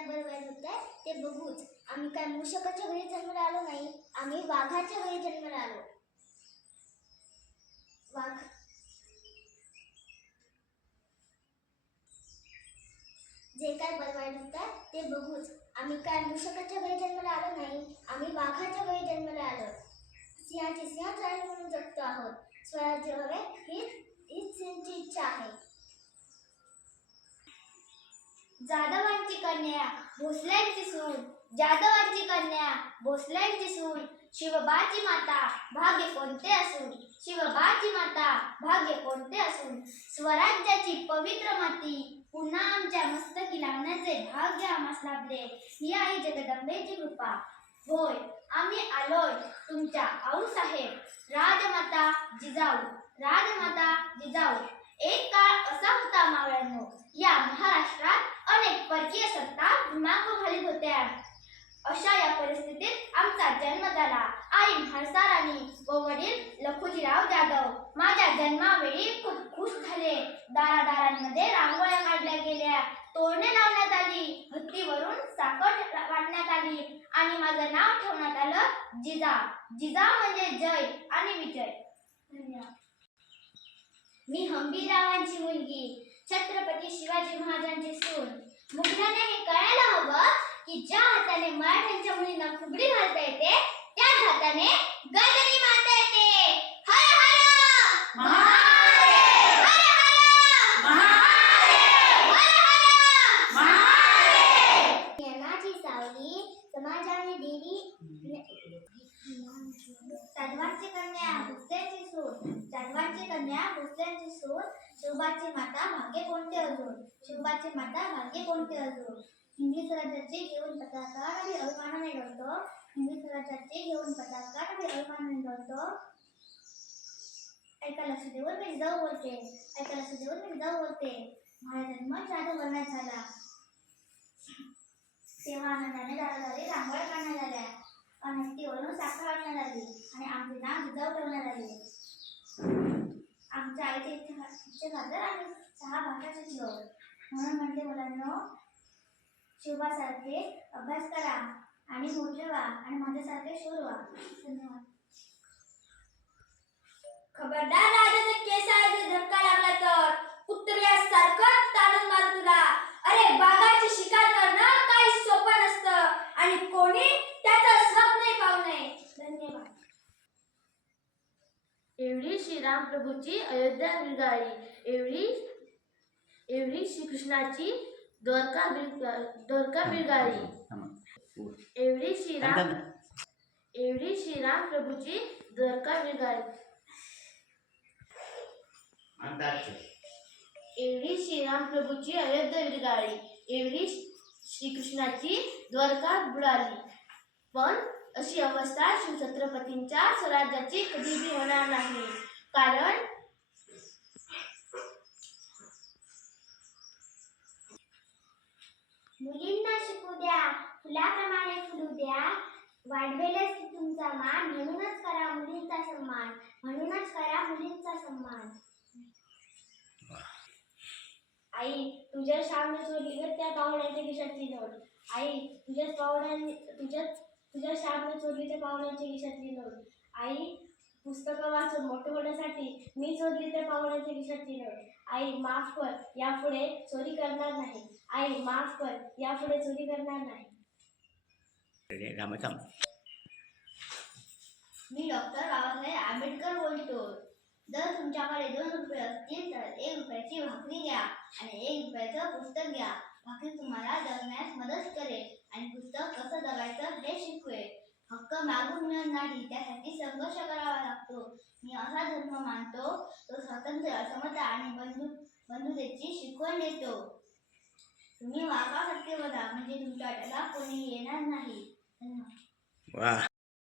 काय बरं ते बघूच. आम्ही काय मूषकाच्या घरी जन्माला आलो नाही आम्ही वाघाच्या घरी जन्माला आलो. वाघ. जे काय बनवायचं होतं ते बघूच. आम्ही काय मूषकाच्या घरी जन्माला आलो नाही आम्ही वाघाच्या घरी जन्माला आलो. सिंहाची सिंह म्हणून जगतो आहोत. स्वराज्य हवे ही हीच त्यांची इच्छा आहे. जाधवांची कन्या भोसल्यांची सून. जाधवांची कन्या भोसल्यांची सून. शिवबाची माता भाग्य कोणते असून? शिवबाची माता भाग्य कोणते असून? स्वराज्याची पवित्र माती पुन्हा आमच्या मस्तकी लावण्याचे भाग्य आम्हास लाभले. ही आहे जगदंबेची कृपा. होय आम्ही आलोय तुमच्या आऊसाहेब राजमाता जिजाऊ राजमाता जिजाऊ. एक काळ असा होता मावळ्यांनो या महाराष्ट्रात अनेक परकीय सत्ता धुमाकूळ घालीत होत्या. अशा या परिस्थितीत आमचा जन्म झाला. आई म्हाळसा राणी व वडील लखुजीराव जाधव माझ्या जन्मावेळी खूप खुश झाले. दारादारांमध्ये रांगोळ्या काढल्या गेल्या. तोरणे लावण्यात आली. हत्तीवरून साखर वाटण्यात आली. आणि माझं नाव ठेवण्यात आलं जिजा. जिजा म्हणजे जय आणि विजय. धन्यवाद. मी हंबीरावांची मुलगी. छत्रपती शिवाजी महाराजांची सून मुलांना हे कळायला हवं की ज्या हाताने मराठ्यांच्या मुलींना फुगडी घालता येते त्याच हाताने गजरी मारता येते हर हर महादेव! हर हर महादेव! हर हर महादेव! ज्ञानाची सावली समाजाने दिली कन्या सून कन्या भुसल्याची सून शिवबाची माता भाग्य कोणते अजून शिवबाची माता भाग्य कोणते अजून हिंदी स्वराज्याचे घेऊन पताका आणि अभिमानाने डरतो हिंदी स्वराज्याचे घेऊन पताका आणि अभिमानाने डरतो ऐका लक्ष देऊन मी जाऊ बोलते. ऐका लक्ष देऊन मी जाऊ बोलते. माझा जन्म जादू वर्णात झाला. तेव्हा आनंदाने दारादारी रांगोळ्या काढण्यात आल्या. आणि ती हत्तीवरून साखर वाटण्यात आली आणि आमचे नाव जिजाऊ ठेवण्यात आले. आमच्या आईच्या इच्छा खातर आम्ही सहा भाषा शिकलो म्हणून म्हणते मुलांना शिवबासारखे अभ्यास करा आणि मोठे व्हा आणि माझ्यासारखे शोर व्हा धन्यवाद. एवढी श्रीराम प्रभूची अयोध्या बिरगाळी एवढी एवढी श्रीकृष्णाची द्वारका बिरगा द्वारका बिरगाळी एवढी श्रीराम एवढी श्रीराम प्रभूची द्वारका बिरगाळी एवढी श्रीराम प्रभूची अयोध्या बिरगाळी एवढी श्रीकृष्णाची द्वारका बुडाली. पण अशी अवस्था शिवछत्रपतींच्या स्वराज्याची कधीही होणार नाही. कारण मुलींना शिकू द्या फुलाप्रमाणे फुलू द्या. वाढवेलच की तुमचा मान म्हणूनच करा मुलींचा सन्मान म्हणूनच करा मुलींचा सन्मान. आई तुझ्या श्याम चोरली त्या पाहुण्याच्या खिशातली नोट. आई तुझ्याच पाहुण्या तुझ्याच तुझ्या सामने चोरली त्या पाहुण्याच्या खिशातली नोट आई पुस्तकं वाचून मोठं होण्यासाठी मी चोरली त्या पाहुण्याच्या खिशातली नोट आई माफ कर यापुढे चोरी करणार नाही. आई माफ कर यापुढे चोरी करणार नाही. रामथम मी डॉक्टर बाबासाहेब आंबेडकर बोलतो. जर तुमच्याकडे दोन रुपये असतील तर एक रुपयाची भाकरी घ्या आणि एक रुपयाचं पुस्तक घ्या. भाकरी तुम्हाला जगण्यास मदत करेल. आणि पुस्तक कसं जगायचं हे शिकवेल. हक्क मागून मिळत नाही त्यासाठी संघर्ष करावा लागतो. मी असा धर्म मानतो तो स्वातंत्र्य समता आणि बंधू बंधुतेची शिकवण देतो. तुम्ही वागा सत्य बघा म्हणजे तुमच्या अटला कोणी येणार नाही. धन्यवाद. वा.